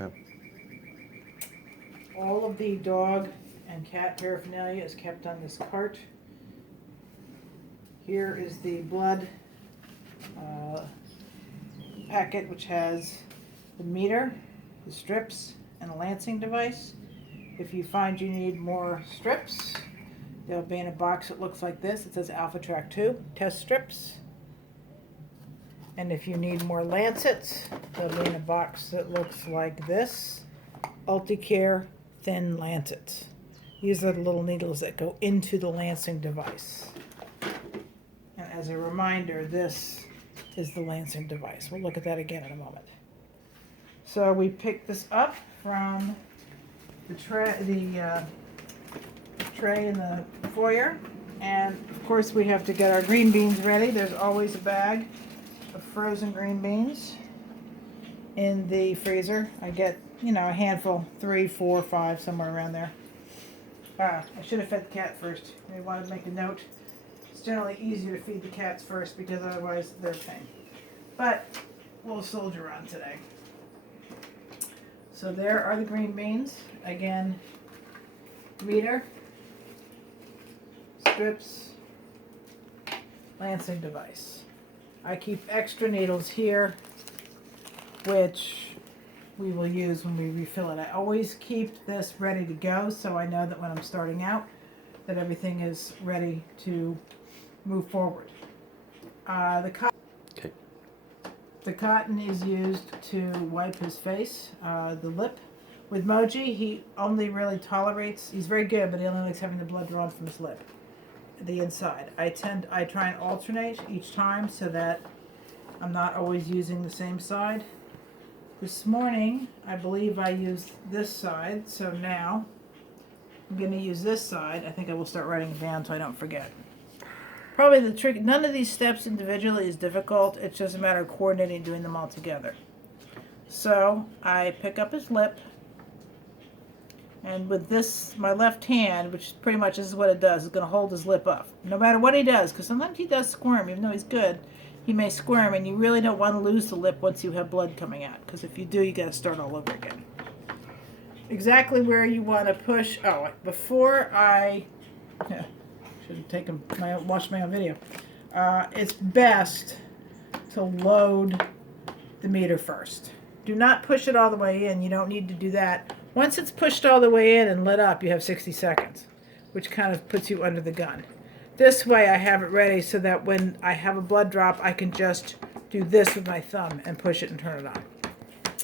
Okay. All of the dog and cat paraphernalia is kept on this cart. Here is the blood uh, packet, which has the meter, the strips, and a lancing device. If you find you need more strips, they'll be in a box that looks like this. It says Alpha Track 2, test strips. And if you need more lancets, they'll be in a box that looks like this, Ulticare thin lancets. These are the little needles that go into the lancing device. And as a reminder, this is the lancing device. We'll look at that again in a moment. So we picked this up from the tray in the foyer, and of course we have to get our green beans ready. There's always a bag of frozen green beans in the freezer. I get, a handful, 3, 4, 5, somewhere around there. I should have fed the cat first. I wanted to make a note. It's generally easier to feed the cats first because otherwise they're a pain. But we'll soldier on today. So there are the green beans. Again, meter, strips, lancing device. I keep extra needles here, which we will use when we refill it. I always keep this ready to go so I know that when I'm starting out that everything is ready to move forward. The cotton is used to wipe his face, the lip. With Mojee, he only really tolerates, he's very good, but he only likes having the blood drawn from his lip, the inside. I try and alternate each time so that I'm not always using the same side. This morning, I believe I used this side, so now I'm going to use this side. I think I will start writing it down so I don't forget. Probably the trick, none of these steps individually is difficult. It's just a matter of coordinating and doing them all together. So I pick up his lip, and with this, my left hand, which pretty much this is what it does, is going to hold his lip up. No matter what he does, because sometimes he does squirm, even though he's good, he may squirm, and you really don't want to lose the lip once you have blood coming out, because if you do, you got to start all over again. Exactly where you want to push. Oh, before I should have taken watched my own video. It's best to load the meter first. Do not push it all the way in. You don't need to do that. Once it's pushed all the way in and lit up, you have 60 seconds, which kind of puts you under the gun. This way I have it ready so that when I have a blood drop, I can just do this with my thumb and push it and turn it on.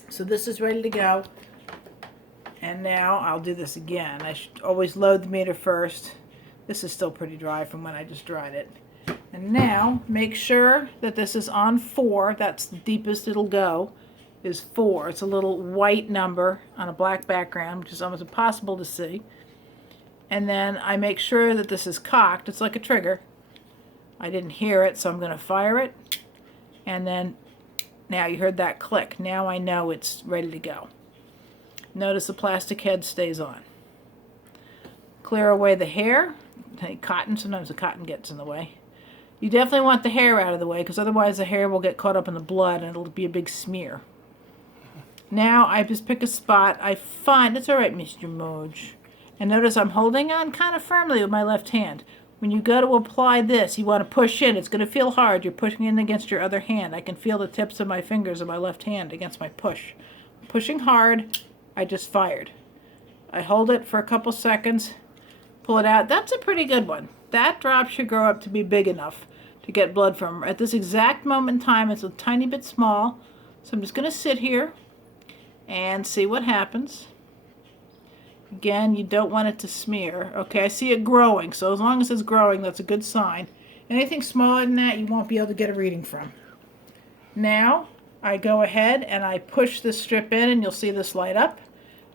So this is ready to go. And now I'll do this again. I should always load the meter first. This is still pretty dry from when I just dried it. And now make sure that this is on 4. That's the deepest it'll go, is 4. It's a little white number on a black background, which is almost impossible to see. And then I make sure that this is cocked. It's like a trigger. I didn't hear it, so I'm going to fire it. And then, now you heard that click. Now I know it's ready to go. Notice the plastic head stays on. Clear away the hair. Cotton, sometimes the cotton gets in the way. You definitely want the hair out of the way, because otherwise the hair will get caught up in the blood and it'll be a big smear. Now I just pick a spot. I find, it's all right, Mr. Mojee. And notice I'm holding on kind of firmly with my left hand. When you go to apply this, you want to push in. It's going to feel hard. You're pushing in against your other hand. I can feel the tips of my fingers of my left hand against my push. Pushing hard, I just fired. I hold it for a couple seconds, pull it out. That's a pretty good one. That drop should grow up to be big enough to get blood from. At this exact moment in time, it's a tiny bit small. So I'm just going to sit here and see what happens. Again, you don't want it to smear. Okay, I see it growing, so as long as it's growing, that's a good sign. Anything smaller than that, you won't be able to get a reading from. Now, I go ahead and I push this strip in, and you'll see this light up,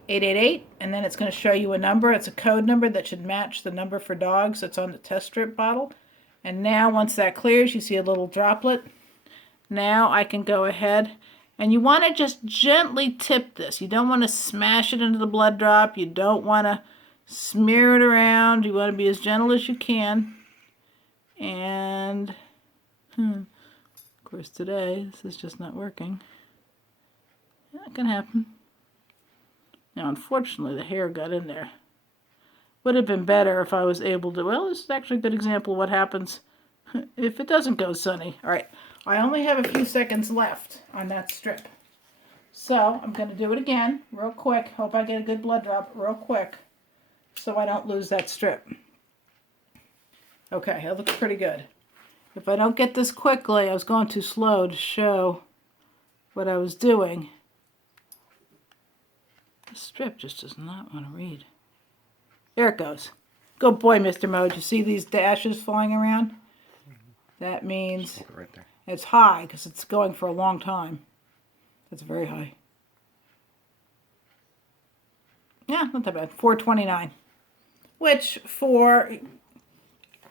888, and then it's going to show you a number. It's a code number that should match the number for dogs that's on the test strip bottle. And now, once that clears, you see a little droplet. Now I can go ahead. And you want to just gently tip this. You don't want to smash it into the blood drop. You don't want to smear it around. You want to be as gentle as you can. And, of course today, this is just not working. That can happen. Now, unfortunately, the hair got in there. Would have been better if I was able to, well, this is actually a good example of what happens if it doesn't go sunny. All right, I only have a few seconds left on that strip. So I'm going to do it again real quick. Hope I get a good blood drop real quick so I don't lose that strip. Okay, that looks pretty good. If I don't get this quickly, I was going too slow to show what I was doing. The strip just does not want to read. There it goes. Good boy, Mr. Mojee. You see these dashes flying around? That means right there. It's high because it's going for a long time. That's very high. Yeah, not that bad. 429. Which for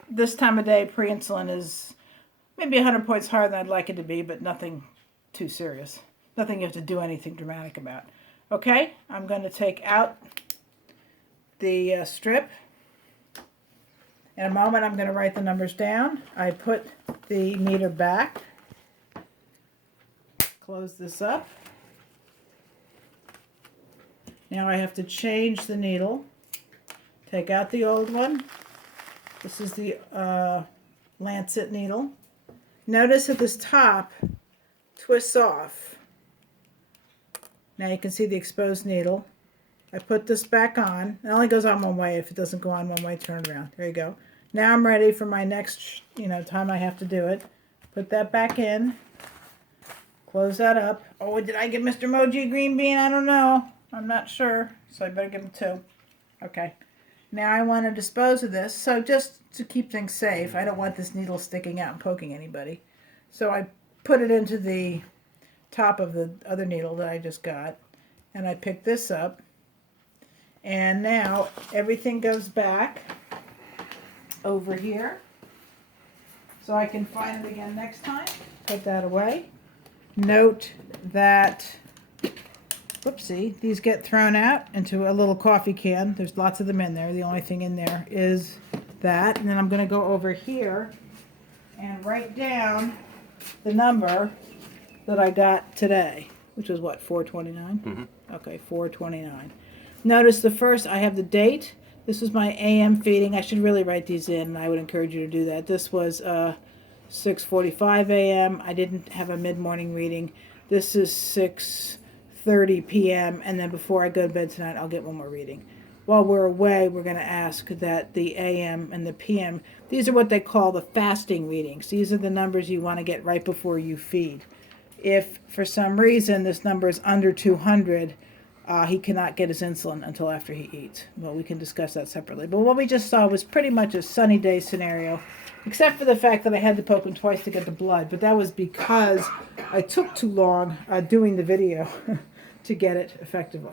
this time of day, pre-insulin is maybe 100 points higher than I'd like it to be, but nothing too serious. Nothing you have to do anything dramatic about. Okay, I'm going to take out the strip. In a moment, I'm going to write the numbers down. I put the meter back. Close this up. Now I have to change the needle. Take out the old one. This is the lancet needle. Notice that this top twists off. Now you can see the exposed needle. I put this back on. It only goes on one way. If it doesn't go on one way, turn it around. There you go. Now I'm ready for my next, time I have to do it. Put that back in. Close that up. Oh, did I give Mr. Mojee a green bean? I don't know. I'm not sure. So I better give him 2. Okay. Now I want to dispose of this. So just to keep things safe, I don't want this needle sticking out and poking anybody. So I put it into the top of the other needle that I just got. And I pick this up. And now everything goes back over here. So I can find it again next time. Put that away. Note that, whoopsie, these get thrown out into a little coffee can. There's lots of them in there. The only thing in there is that. And then I'm going to go over here and write down the number that I got today, which is what, 429? Mm-hmm. Okay, 429. Notice the first, I have the date. This was my AM feeding. I should really write these in, and I would encourage you to do that. This was 6:45 a.m. I didn't have a mid-morning reading. This is 6:30 p.m. And then before I go to bed tonight, I'll get one more reading. While we're away, we're going to ask that the AM and the PM, these are what they call the fasting readings. These are the numbers you want to get right before you feed. If for some reason this number is under 200, he cannot get his insulin until after he eats. Well, we can discuss that separately. But what we just saw was pretty much a sunny day scenario, except for the fact that I had to poke him twice to get the blood. But that was because I took too long doing the video to get it effectively.